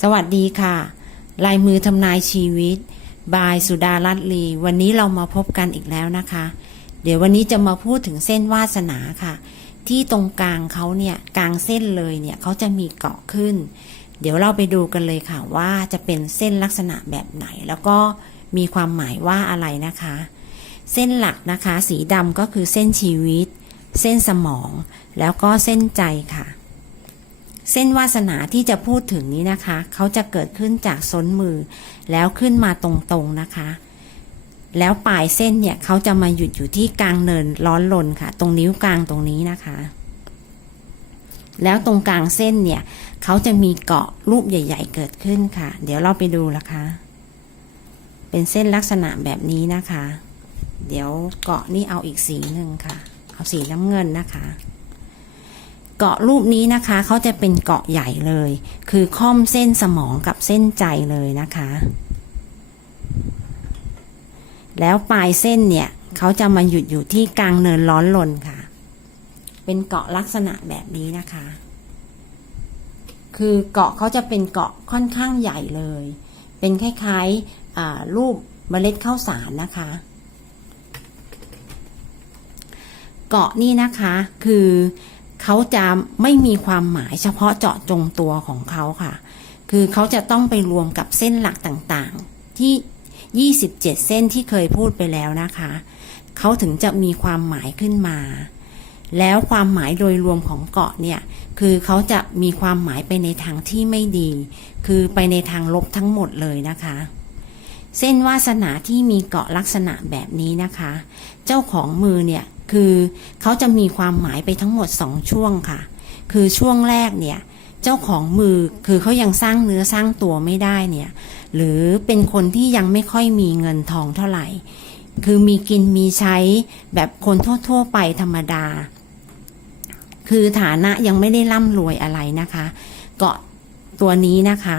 สวัสดีค่ะ ลายมือทำนายชีวิต บายสุดารัตน์ลี วันนี้เรามาพบกันอีกแล้วนะคะ เดี๋ยววันนี้จะมาพูดถึงเส้นวาสนาค่ะ ที่ตรงกลางเขาเนี่ยกลางเส้นเลยเนี่ยเขาจะมีเกาะขึ้น เดี๋ยวเราไปดูกันเลยค่ะว่าจะเป็นเส้นลักษณะแบบไหน แล้วก็มีความหมายว่าอะไรนะคะ เส้นหลักนะคะ สีดำก็คือเส้นชีวิต เส้นสมอง แล้วก็เส้นใจค่ะ เส้นวาสนาที่จะพูดถึงนี้นะคะ เขาจะเกิดขึ้นจากส้นมือ แล้วขึ้นมาตรงๆนะคะ แล้วปลายเส้นเนี่ยเขาจะมาหยุดอยู่ที่กลางเนินร้อนลนค่ะ ตรงนิ้วกลางตรงนี้นะคะ แล้วตรงกลางเส้นเนี่ยเขาจะมีเกาะรูปใหญ่ ๆ เกิดขึ้นค่ะ เดี๋ยวเราไปดูละคะ เป็นเส้นลักษณะแบบนี้นะคะ เดี๋ยวเกาะนี่เอาอีกสีหนึ่งค่ะ เอาสีน้ำเงินนะคะ เกาะรูปนี้นะคะเขาจะเป็นเกาะใหญ่เลย คือค่อมเส้นสมองกับเส้นใจเลยนะคะ แล้วปลายเส้นเนี่ยเขาจะมาหยุดอยู่ที่กลางเนินร้อนลนค่ะ เป็นเกาะลักษณะแบบนี้นะคะ คือเกาะเขาจะเป็นเกาะค่อนข้างใหญ่เลย เป็นคล้ายๆอ่ารูปเมล็ดข้าวสารนะคะเกาะนี่นะคะคือ เขาจะไม่มีความหมายเฉพาะเจาะจงตัวของเขาค่ะ คือเขาจะต้องไปรวมกับเส้นหลักต่างๆ ที่ 27 เส้นที่เคยพูดไปแล้วนะคะ เขาถึงจะมีความหมายขึ้นมา แล้วความหมายโดยรวมของเกาะเนี่ย คือเขาจะมีความหมายไปในทางที่ไม่ดี คือไปในทางลบทั้งหมดเลยนะคะเส้นวาสนาที่มีเกาะลักษณะแบบนี้นะคะ เจ้าของมือเนี่ย คือเขาจะมีความหมายไปทั้งหมดสองช่วงค่ะ คือช่วงแรกเนี่ยเจ้าของมือคือเขายังสร้างเนื้อสร้างตัวไม่ได้เนี่ยหรือเป็นคนที่ยังไม่ค่อยมีเงินทองเท่าไหร่ คือมีกินมีใช้แบบคนทั่ว ๆ ไปธรรมดา คือฐานะยังไม่ได้ร่ำรวยอะไรนะคะ เกาะตัวนี้นะคะ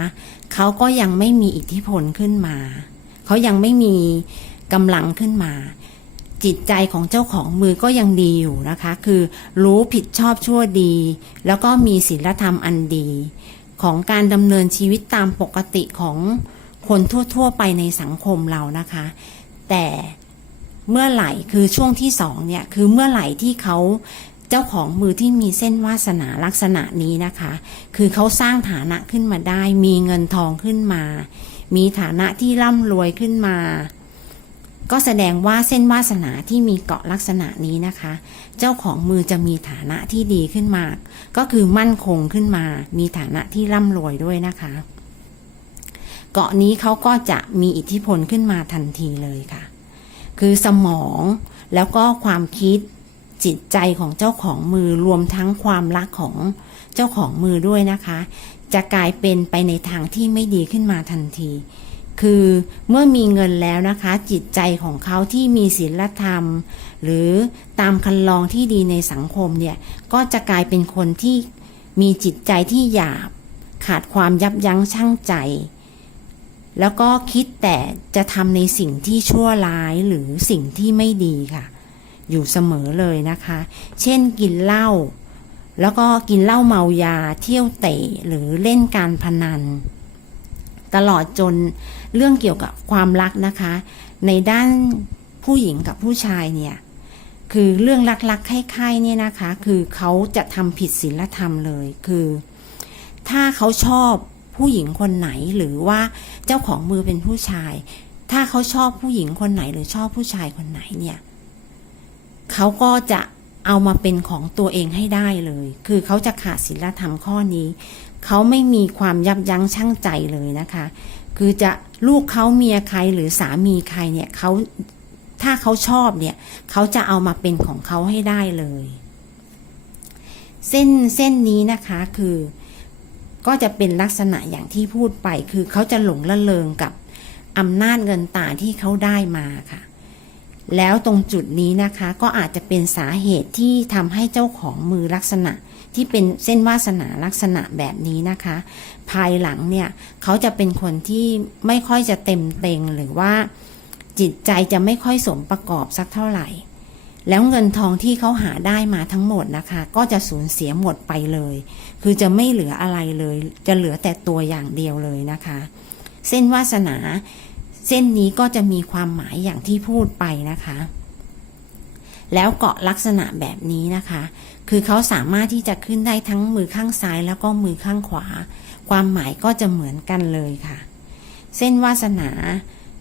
เขาก็ยังไม่มีอิทธิพลขึ้นมา เขายังไม่มีกำลังขึ้นมา จิตใจของเจ้าของมือก็ยังดีอยู่นะคะ คือรู้ผิดชอบชั่วดี แล้วก็มีศีลธรรมอันดี ของการดำเนินชีวิตตามปกติของคนทั่ว ๆ ไปในสังคมเรานะคะ แต่เมื่อไหร่คือช่วงที่สองเนี่ยคือเมื่อไหร่ที่เขาเจ้าของมือที่มีเส้นวาสนาลักษณะนี้นะคะ คือเขาสร้างฐานะขึ้นมาได้ มีเงินทองขึ้นมา มีฐานะที่ร่ำรวยขึ้นมา ก็แสดงว่าเส้นวาสนาที่มีเกาะลักษณะนี้นะคะ เจ้าของมือจะมีฐานะที่ดีขึ้นมา ก็คือมั่นคงขึ้นมา มีฐานะที่ร่ำรวยด้วยนะคะ เกาะนี้เขาก็จะมีอิทธิพลขึ้นมาทันทีเลยค่ะ คือสมองแล้วก็ความคิดจิตใจของเจ้าของมือรวมทั้งความรักของเจ้าของมือด้วยนะคะ จะกลายเป็นไปในทางที่ไม่ดีขึ้นมาทันที คือเมื่อมีเงินแล้วนะคะ จิตใจของเขาที่มีศีลธรรม หรือตามคันลองที่ดีในสังคมเนี่ยก็จะกลายเป็นคนที่มีจิตใจที่หยาบ ขาดความยับยั้งชั่งใจ แล้วก็คิดแต่จะทำในสิ่งที่ชั่วร้ายหรือสิ่งที่ไม่ดีค่ะ อยู่เสมอเลยนะคะ เช่นกินเหล้าแล้วก็กินเหล้าเมายาเที่ยวเตะหรือเล่นการพนัน ตลอดจนเรื่องเกี่ยวกับความรักนะคะ ในด้านผู้หญิงกับผู้ชายเนี่ยคือเรื่องรักๆใคร่ๆเนี่ยนะคะ คือเขาจะทำผิดศีลธรรมเลยคือ ถ้าเขาชอบผู้หญิงคนไหนหรือว่าเจ้าของมือเป็นผู้ชาย ถ้าเขาชอบผู้หญิงคนไหนหรือชอบผู้ชายคนไหนเนี่ยเขาก็จะ เอามาเป็นของตัวเองให้ได้เลย คือเขาจะขาดศีลธรรมข้อนี้ เขาไม่มีความยับยั้งชั่งใจเลยนะคะ คือจะลูกเขาเมียใครหรือสามีใครเนี่ยเขาถ้าเขาชอบเนี่ยเขาจะเอามาเป็นของเขาให้ได้เลย เส้นเส้นนี้นะคะคือก็จะเป็นลักษณะอย่างที่พูดไป คือเขาจะหลงละเลงกับอำนาจเงินตาที่เขาได้มาค่ะ แล้วตรงจุดนี้นะคะก็อาจจะเป็นสาเหตุที่ทำให้เจ้าของมือลักษณะ ที่เป็นเส้นวาสนาลักษณะแบบนี้นะคะ ภายหลังเนี่ยเขาจะเป็นคนที่ไม่ค่อยจะเต็มเต็งหรือว่าจิตใจจะไม่ค่อยสมประกอบสักเท่าไหร่ แล้วเงินทองที่เขาหาได้มาทั้งหมดนะคะ ก็จะสูญเสียหมดไปเลย คือจะไม่เหลืออะไรเลย จะเหลือแต่ตัวอย่างเดียวเลยนะคะ เส้นวาสนา เส้นนี้ก็จะมีความหมายอย่างที่พูดไปนะคะ แล้วเกาะลักษณะแบบนี้นะคะ คือเขาสามารถที่จะขึ้นได้ทั้งมือข้างซ้ายแล้วก็มือข้างขวา ความหมายก็จะเหมือนกันเลยค่ะ เส้นวาสนา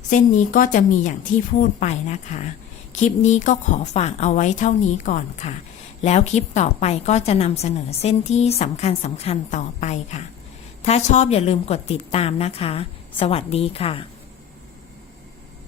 เส้นนี้ก็จะมีอย่างที่พูดไปนะคะ คลิปนี้ก็ขอฝากเอาไว้เท่านี้ก่อนค่ะ แล้วคลิปต่อไปก็จะนำเสนอเส้นที่สำคัญสำคัญต่อไปค่ะ ถ้าชอบอย่าลืมกดติดตามนะคะ สวัสดีค่ะ